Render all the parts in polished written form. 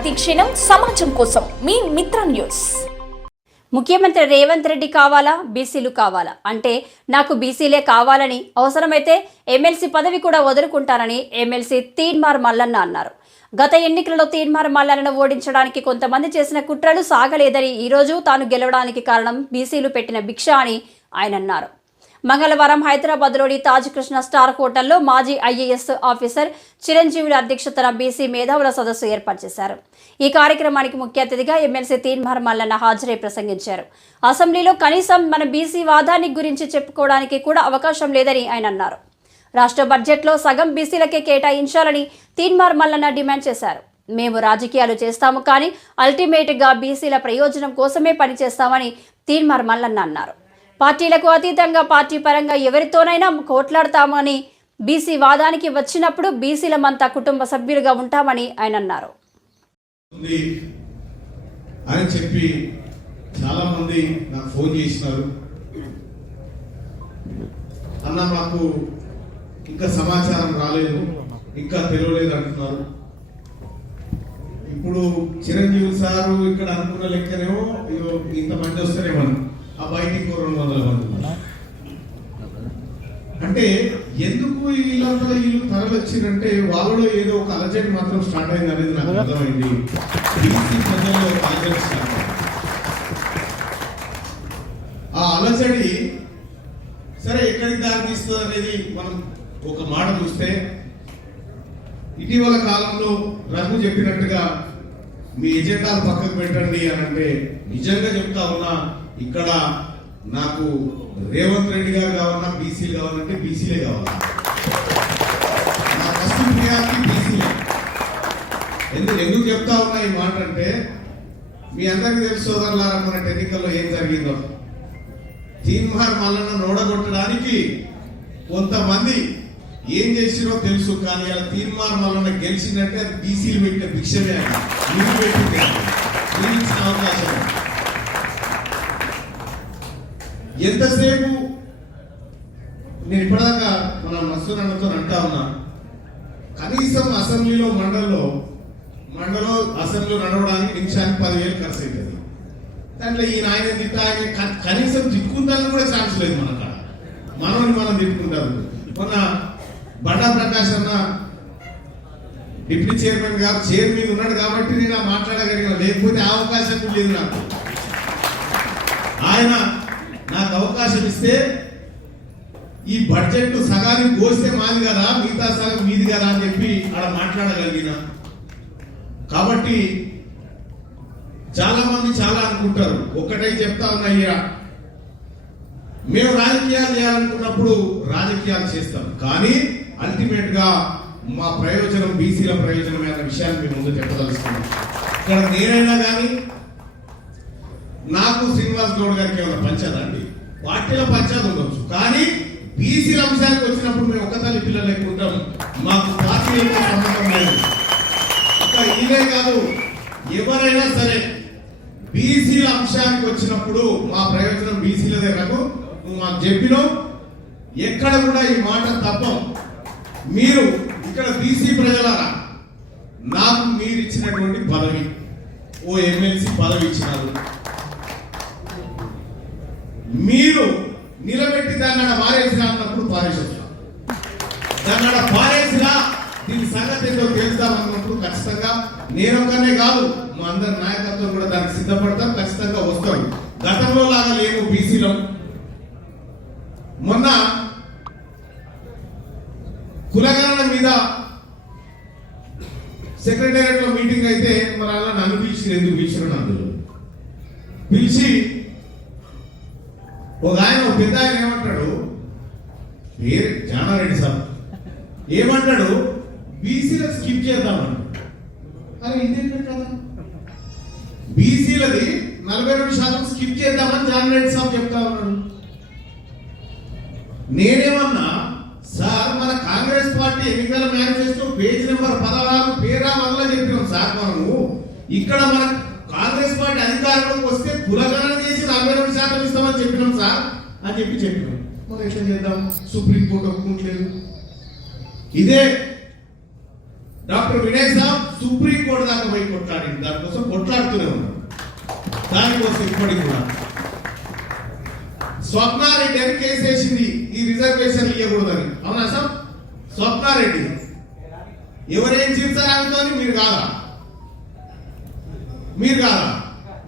ప్రతి క్షణం సమాజం కోసం మీ మిత్ర న్యూస్. ముఖ్యమంత్రి రేవంత్ రెడ్డి కావాలా, బీసీలు కావాలా అంటే నాకు బీసీలే కావాలని, అవసరమైతే ఎమ్మెల్సీ పదవి కూడా వదులుకుంటానని ఎమ్మెల్సీ తీన్మార్ మల్లన్న అన్నారు. గత ఎన్నికలలో తీన్మార్ మల్లన్నను ఓడించడానికి కొంతమంది చేసిన కుట్రలు సాగలేదని, ఈరోజు తాను గెలవడానికి కారణం బీసీలు పెట్టిన భిక్ష అని ఆయన అన్నారు. మంగళవారం హైదరాబాద్లోని తాజ్ కృష్ణ స్టార్ హోటల్లో మాజీ ఐఏఎస్ ఆఫీసర్ చిరంజీవుల అధ్యక్షతన బీసీ మేధావుల సదస్సు ఏర్పాటు చేశారు. ఈ కార్యక్రమానికి ముఖ్య అతిథిగా ఎమ్మెల్సీ తీన్మార్ మల్లన్న హాజరై ప్రసంగించారు. అసెంబ్లీలో కనీసం మన బీసీ వాదాన్ని గురించి చెప్పుకోవడానికి కూడా అవకాశం లేదని ఆయన అన్నారు. రాష్ట్ర బడ్జెట్లో సగం బీసీలకే కేటాయించాలని తీన్మార్ మల్లన్న డిమాండ్ చేశారు. మేము రాజకీయాలు చేస్తాము, కానీ అల్టిమేట్గా బీసీల ప్రయోజనం కోసమే పనిచేస్తామని తీన్మార్ మల్లన్న అన్నారు. పార్టీలకు అతీతంగా పార్టీ పరంగా ఎవరితోనైనా కోట్లాడతామని, బీసీ వాదానికి వచ్చినప్పుడు బీసీలమంతా కుటుంబ సభ్యులుగా ఉంటామని ఆయన అన్నారు. అని చెప్పి చాలా మంది నాకు ఫోన్ చేసినారు. అన్న మాకు ఇంకా సమాచారం రాలేదు, ఇంకా తెలియలేదు అంటున్నారు. ఇప్పుడు చిరంజీవి సారు ఇక్కడ అనుకున్న లెక్కనేమో ఇంతమంది వస్తేనేమో ఆ బయటికి 200 మంది. అంటే ఎందుకు వీళ్ళంతా వీళ్ళు తరలి వచ్చిందంటే వాళ్ళలో ఏదో ఒక అలజడి మాత్రం స్టార్ట్ అయింది అనేది నాకు అర్థమైంది. ఆ అలజడి సరే ఎక్కడికి దారి తీస్తుంది అనేది మనం ఒక మాట చూస్తే, ఇటీవల కాలంలో రఘు చెప్పినట్టుగా మీ ఎజెండాలు పక్కకు పెట్టండి అని అంటే, నిజంగా చెప్తా ఉన్నా ఇక్కడ నాకు రేవంత్ రెడ్డి గారు కావాలన్నా, బీసీలు కావాలంటే బీసీలే కావాలి. నా ఫస్ట్ ప్రియారిటీ బీసీలే. ఎందుకు చెప్తా ఉన్నా ఈ మాట అంటే, మీ అందరికీ తెలుసు సోదరులారా, మన ఎన్నికల్లో ఏం జరిగిందో. తీన్మార్ మల్లన్న ఓడగొట్టడానికి కొంతమంది ఏం చేసిరో తెలుసు, కానీ అలా తీన్మార్ మల్లన్న గెలిచిందంటే అది బీసీలు పెట్టిన భిక్షమే. మీరు పెట్టింది ఇచ్చిన అవకాశం. ఎంతసేపు నేను ఇప్పటిదాకా మన మసూరన్నతో అంటా ఉన్నా, కనీసం అసెంబ్లీలో మండలిలో అసెంబ్లీలో నడవడానికి నిమిషానికి 10,000 ఖర్చు అవుతుంది. దాంట్లో ఈ నాయన తిట్టాయని కనీసం తిట్టుకుంటానికి కూడా ఛాన్స్ లేదు. మన కాడ మనం తిట్టుకుంటారు. మొన్న బండా ప్రకాష్ అన్న డిప్యూటీ చైర్మన్ గారు చైర్ మీద ఉన్నాడు కాబట్టి నేను మాట్లాడగలిగిన, లేకపోతే ఆ అవకాశం లేదు నాకు. ఆయన నాకు అవకాశం ఇస్తే ఈ బడ్జెట్ సగానికి కోస్తే మాది కదా, మిగతా సగం మీది కదా అని చెప్పి అక్కడ మాట్లాడగలిగిన. కాబట్టి చాలా మంది చాలా అనుకుంటారు. ఒక్కటే చెప్తా ఉన్నాయ్యా, మేము రాజకీయాలు చేయాలనుకున్నప్పుడు రాజకీయాలు చేస్తాం, కానీ అల్టిమేట్ గా మా ప్రయోజనం బీసీల ప్రయోజనం అనే విషయాన్ని మేము ముందు చెప్పదలుచుకున్నాం. ఇక్కడ నేనైనా కానీ నాకు శ్రీనివాస్ గౌడ్ గారికి ఏమైనా పంచాయతీ అండి, పార్టీల పంచాయతీ ఉండొచ్చు, కానీ బీసీల అంశానికి వచ్చినప్పుడు మేము ఒక తల్లి పిల్లలు ఎక్కుంటాం. మాకు పార్టీలతో సంబంధం లేదు. ఇంకా ఇదే కాదు, ఎవరైనా సరే బీసీల అంశానికి వచ్చినప్పుడు మా ప్రయోజనం బీసీలదే. నాకు మాకు చెప్పినాం, ఎక్కడ కూడా ఈ మాట తప్పం. మీరు ఇక్కడ బీసీ ప్రజలారా, నాకు మీరు ఇచ్చినటువంటి పదవి, ఓ ఎమ్మెల్సీ పదవి ఇచ్చినారు, మీరు నిలబెట్టి దాన్ని పారేసినా అన్నప్పుడు పారేసేస్తాం. దాన్ని పారేసినా దీని సంగతి ఏంటో తెలుస్తామన్నప్పుడు ఖచ్చితంగా నేనొక్కనే కాదు, మా అందరి నాయకత్వం కూడా దానికి సిద్ధపడతాం, ఖచ్చితంగా వస్తాం. గతంలో లాగా లేము బీసీలో. మొన్న కులగణన మీద సెక్రటేరియట్ లో మీటింగ్ అయితే మరి అలా నన్ను పిలిచి, ఎందుకు పిలిచిన అందులో పిలిచి ఒక ఆయన, ఒక పెద్ద ఆయన ఏమంటాడు, పేరు జానారెడ్డి సార్, ఏమంటాడు, బీసీలకు స్కిప్ చేద్దామని. అరే ఇదేంటే కదా, బీసీలది 42% స్కిప్ చేద్దామని జానారెడ్డి సార్ చెప్తా ఉన్నాడు. నేనేమన్నా, సార్ మన కాంగ్రెస్ పార్టీ ఎన్నికల మేనిఫెస్టో పేజ్ నెంబర్ 16 పేరా వల్ల చెప్పినాం సార్. మనము ఇక్కడ మన కాంగ్రెస్ పార్టీ అధికారంలోకి వస్తే కులగణన చేసి 42% ఇస్తామని చెప్పినాం సార్ అని చెప్పినాం. మనం ఎట్లా చేద్దాం, సుప్రీంకోర్టు ఒప్పుకోవట్లేదు. ఇదే డాక్టర్ వినయ్ సాబ్ సుప్రీంకోర్టు దాకా పోయి కొట్లాడింది, దానికోసం కొట్లాడుతూనే ఉన్నాం. దానికోసం ఇప్పటికి కూడా స్వప్నారెడ్డి అని కేసు వేసింది ఈ రిజర్వేషన్లు ఇవ్వకూడదని. అవునా సార్? స్వప్నారెడ్డి ఎవరేం చేస్తారు అనుకోని మీరు కాదా?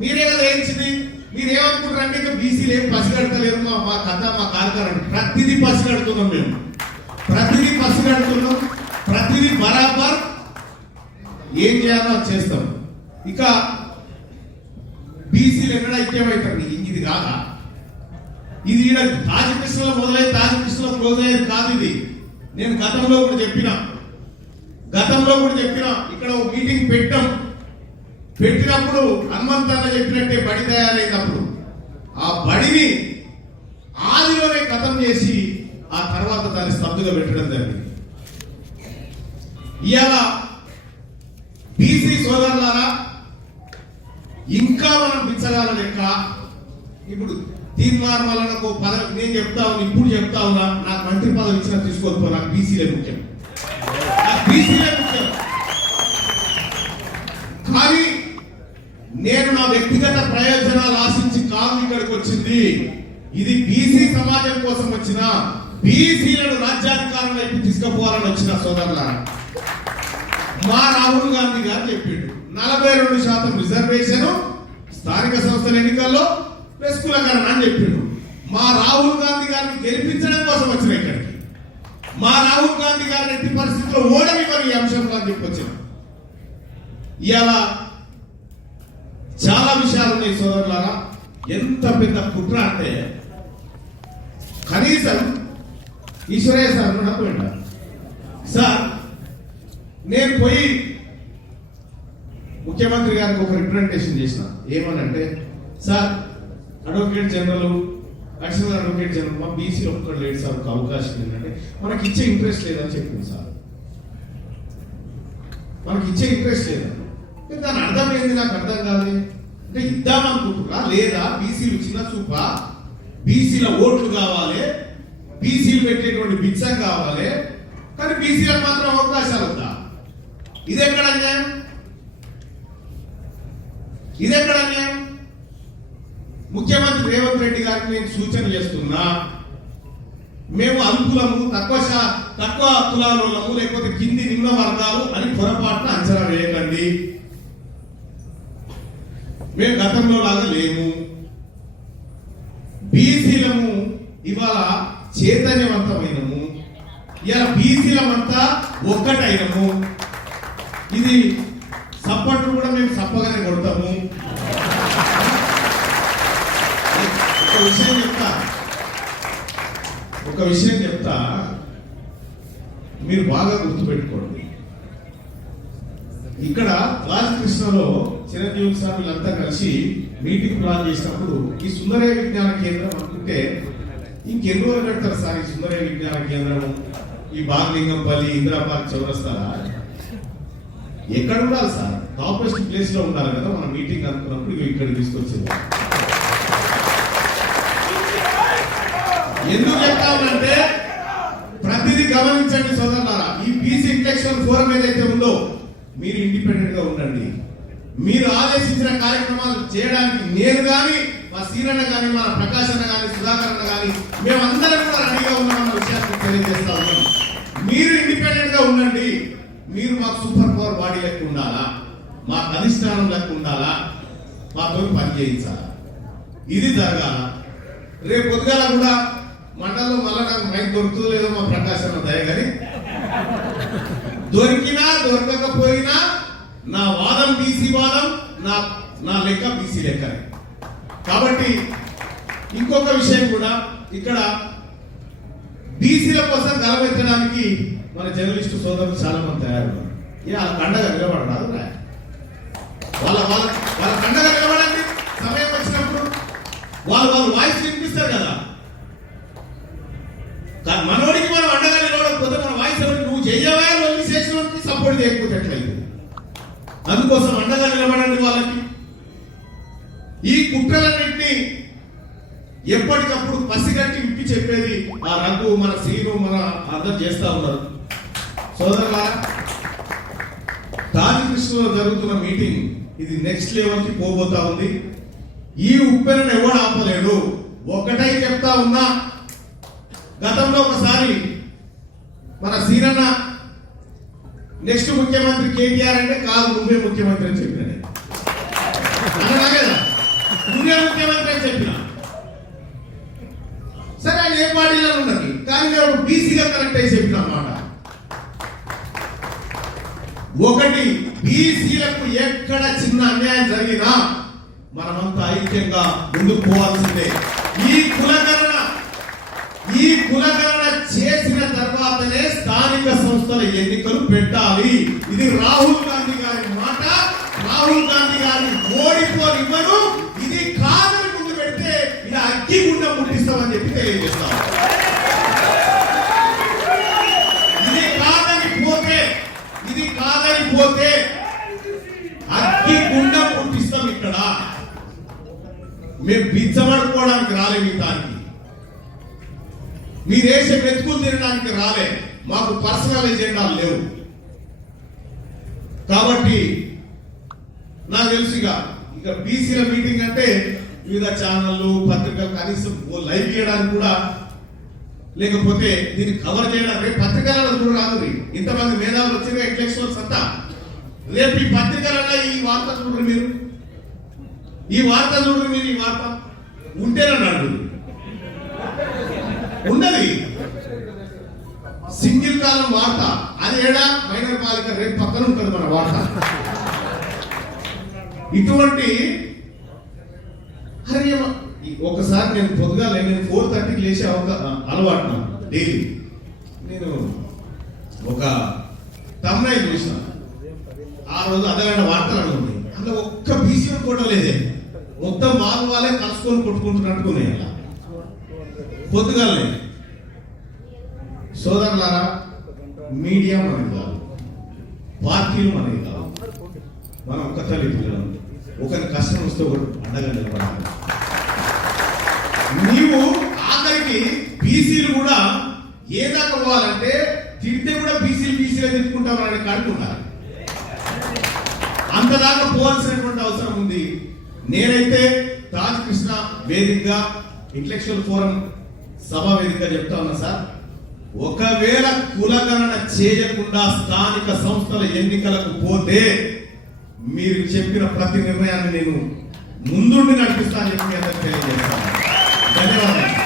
మీరే కదా వేయించింది. మీరు ఏమనుకుంటారంటే ఇంకా బీసీలు ఏం పసిగడతలేరు, మా కథ మా కార్యక్రమం ప్రతిదీ పసిగడుతున్నాం. మేము ప్రతిదీ పసిగడుతున్నాం, ప్రతిదీ బరాబర్ ఏం చేయాలో అది చేస్తాం. ఇక బీసీలు ఎక్కడ ఐక్యమవుతారు? ఇది కాదా? ఇది తాజకృష్ణలో మొదలై తాజకృష్ణలో క్లోజ్ అయ్యేది కాదు. ఇది నేను గతంలో కూడా చెప్పిన ఇక్కడ ఒక మీటింగ్ పెట్టినప్పుడు హనుమంతన్న చెప్పినట్టే బడి తయారైనప్పుడు ఆ బడిని ఆదిలోనే ఖతం చేసి ఆ తర్వాత దాన్ని స్తబ్దుగా పెట్టడం జరిగింది. ఇవాళ బీసీ సోదరులారా, ఇంకా మనం పిచ్చగాల లెక్క ఇప్పుడు తీర్మానం వల్ల నాకు పదవి నేను చెప్తా ఉన్నా, ఇప్పుడు చెప్తా ఉన్నా, నాకు మంత్రి పదవి ఇచ్చినా తీసుకోకపో, నాకు బీసీలే ముఖ్యం. కానీ నేను నా వ్యక్తిగత ప్రయోజనాలు ఆశించి కాదు ఇక్కడికి వచ్చింది. ఇది బీసీ సమాజం కోసం వచ్చిన, బీసీలను రాజ్యాధికారం వైపు తీసుకుపోవాలని వచ్చిన సోదరులారా. మా రాహుల్ గాంధీ గారు చెప్పిండు 42% రిజర్వేషన్ స్థానిక సంస్థల ఎన్నికల్లో ప్లస్ కులకరణ అని చెప్పిండు. మా రాహుల్ గాంధీ గారిని గెలిపించడం కోసం వచ్చిన ఇక్కడికి. మా రాహుల్ గాంధీ గారిని ఎట్టి పరిస్థితుల్లో ఓడని మరి ఈ అంశంలో చెప్పొచ్చిన. ఇవాళ చాలా విషయాలు ఉన్నాయి సోదరులారా. ఎంత పెద్ద కుట్ర అంటే కనీసం ఈశ్వరయ్య సార్ కూడా పోయిండ. సార్ నేను పోయి ముఖ్యమంత్రి గారికి ఒక రిప్రజెంటేషన్ చేసిన. ఏమనంటే, sir advocate general additional advocate general మా బీసీ ఒక్కడు లేడు సార్, ఒక అవకాశం ఏంటంటే మనకి ఇచ్చే ఇంట్రెస్ట్ లేదని చెప్పింది సార్. మనకి ఇచ్చే ఇంట్రెస్ట్ లేదా? దాని అర్థం ఏంది నాకు అర్థం కాదు. అంటే ఇద్దామనుకుంటున్నా లేదా? బీసీలు చిన్న చూప, బీసీల ఓట్లు కావాలి, బీసీలు పెట్టేటువంటి బిచ్చం కావాలి, కానీ బీసీలకు మాత్రం అవకాశాలు వద్దా? ఇదెక్కడ అన్యాయం? ముఖ్యమంత్రి రేవంత్ రెడ్డి గారికి నేను సూచన చేస్తున్నా, మేము అల్పులము, తక్కువ కులాలము, లేకపోతే కింది నిమ్న వర్గాలు అని పొరపాటున అంచనా వేయకండి. మేము గతంలో లాగా లేము. బీసీలము ఇవాళ చైతన్యవంతమైనము, ఇవాళ బీసీలమంతా ఒక్కటైనము. ఇది సపోర్ట్లు కూడా మేము సప్పగానే కొడతాము. ఒక విషయం చెప్తా, మీరు బాగా గుర్తుపెట్టుకోండి. ఇక్కడ రాజకృష్ణలో చిరంజీవి సార్ వీళ్ళంతా కలిసి మీటింగ్ ప్లాన్ చేసినప్పుడు ఈ సుందరయ్య విజ్ఞాన కేంద్రం అనుకుంటే ఇంకెన్ని రోజులు పెడతారు సార్ ఈ సుందరయ్య విజ్ఞాన కేంద్రం? ఈ బాగలింగంపల్లి, ఇందిరాపార్క్ చౌరస్తారా? ఎక్కడ ఉండాలి సార్? టాపెస్ట్ ప్లేస్ లో ఉండాలి కదా. మన మీటింగ్ అనుకున్నప్పుడు ఇక్కడ తీసుకొచ్చింది. ఎందుకు చెప్తామంటే ప్రతిదీ గమనించండి సోదరులారా. ఈ బీసీ ఇంటెలెక్చువల్ ఫోరం ఏదైతే ఉందో మీరు ఇండిపెండెంట్ గా ఉండండి. మీరు ఆదేశించిన కార్యక్రమాలు చేయడానికి నేను కానీ, మా సీనన్న కానీ, మన ప్రకాశ్ అన్న కానీ, సుధాకర్ అన్న కానీ, మేమందరం కూడా రెడీగా ఉన్నామన్న విషయాన్ని తెలియజేస్తా ఉన్నాం. మీరు ఇండిపెండెంట్ గా ఉండండి. మీరు మాకు సూపర్ పవర్ బాడీ లెక్క ఉండాలా, మాకు అధిష్టానం లెక్క ఉండాలా, మాతో పని చేయించాలా. ఇది జరగాల. రేపు పొద్దుగాల కూడా మండలంలో మళ్ళా నాకు మైక్ దొరుకుతుందో లేదో మా ప్రకాశ్ అన్న దయ, కానీ దొరికినా దొరకకపోయినా నా వాదం బీసీ వాదం, నా లెక్క బీసీ లెక్క. కాబట్టి ఇంకొక విషయం కూడా, ఇక్కడ బీసీల కోసం గలమెత్తడానికి మన జర్నలిస్టు సోదరులు చాలా మంది తయారున్నారు. వాళ్ళ కండగా నిలబడరాదు, వాళ్ళ కండగా నిలబడండి. సమయం వచ్చినప్పుడు వాళ్ళు వాయిస్ వినిపిస్తారు కదా. మనోడికి మనం అండగా నిలబడకపోతే మన వాయిస్ ఎవరికి నువ్వు చెయ్యవా వెళ్ళి చేసిన సపోర్ట్ చేయకపోతే ఎట్లయితే? అందుకోసం అండగా నిలబడండి వాళ్ళకి. ఈ కుట్రలన్నింటినీ ఎప్పటికప్పుడు పసిగట్టి విప్పి చెప్పేది ఆ రఘు, మన శ్రీను, మన అర్థం చేస్తా ఉన్నారు సోదరులారా. తాజకృష్ణలో జరుగుతున్న మీటింగ్ ఇది నెక్స్ట్ లెవెల్ కి పోబోతా ఉంది. ఈ ఉప్పెనను ఎవడు ఆపలేడు. ఒకటై చెప్తా ఉన్నా, గతంలో ఒకసారి మన సీనన్న నెక్స్ట్ ముఖ్యమంత్రి కేటీఆర్ అంటే కాదు నువ్వే ముఖ్యమంత్రి అని చెప్పిన, అన్నా కదా, నువ్వే ముఖ్యమంత్రి అని చెప్పిన. సరే ఆయన ఏ పార్టీలో ఉన్నది, కానీ నేను బీసీగా కనెక్ట్ అయి చెప్పిన అన్నమాట. ఒకటి, బీసీలకు ఎక్కడ చిన్న అన్యాయం జరిగినా మనమంతా ఐక్యంగా ముందుకు పోవాల్సిందే. ఈ కులగణన చేసిన తర్వాతనే స్థానిక సంస్థల ఎన్నికలు పెట్టాలి. ఇది రాహుల్ గాంధీ గారి మాట. రాహుల్ గాంధీ గారిని ఓడిపోనివ్వను. ఇది కాదని ముందు పెడితే ఇలా అగ్గిగుండ ముట్టిస్తామని చెప్పి తెలియజేస్తాం. ఇది కాదని పోతే అగ్గిగుండ ముట్టిస్తాం. ఇక్కడ మేము బిచ్చబడుకోవడానికి రాలే, మీ దానికి మీ దేశం వెతుకులు తినడానికి రాలే. మాకు పర్సనల్ ఎజెండాలు లేవు. కాబట్టి నాకు తెలుసుగా ఇక బీసీల మీటింగ్ అంటే వివిధ ఛానళ్ళు పత్రికలు కనీసం లైవ్ చేయడానికి కూడా, లేకపోతే దీన్ని కవర్ చేయడానికి రేపు పత్రికలలో కూడా రాదు. ఇంతమంది మేధావులు వచ్చిన ఇంటలెక్చువల్స్ అంతా రేపు ఈ పత్రికలలో ఈ వార్త చూడరు మీరు. ఈ వార్త ఉంటేనన్నాడు ఉండదు. సింగిల్ కాలం వార్త అది ఏడా మైనర్ పాలిక రేపు పక్కన ఉంటుంది మన వార్త. ఇటువంటి ఒకసారి నేను పొద్దుగా నేను 4:30కి లేచే అలవాటు నాకు డైలీ. నేను ఒక తమ్ముడు చూసిన ఆ రోజు అర్ధగంట వార్తలు అనుకుంది. అందులో ఒక్క బీసీ కూడా లేదే, మొత్తం వాళ్ళే కలుసుకొని కొట్టుకుంటున్నట్టుకునే అలా పొద్దుగాలే. సోదరులారా, మీడియా మనది కాదు, పార్టీలు మనది కాదు. మనం ఒక్క తల్లి పిల్లలు, ఒకరి కష్టం వస్తే ఒకటి అండగా నిలబడాలి. నీవు ఆఖరికి బీసీలు కూడా ఏదాకా పోవాలంటే తిడితే కూడా బీసీలే తిట్టుకుంటామని కడుకుంటారు. అంతదాకా పోవాల్సినటువంటి అవసరం ఉంది. నేనైతే తాజకృష్ణ వేదికగా ఇంటలెక్చువల్ ఫోరం సభా వేదికగా చెప్తా ఉన్నా సార్, ఒకవేళ కులగణన చేయకుండా స్థానిక సంస్థల ఎన్నికలకు పోతే మీరు చెప్పిన ప్రతి నిర్ణయాన్ని నేను ముందుండి నడిపిస్తానని చెప్పి అందరికీ తెలియజేస్తాను. ధన్యవాదాలు.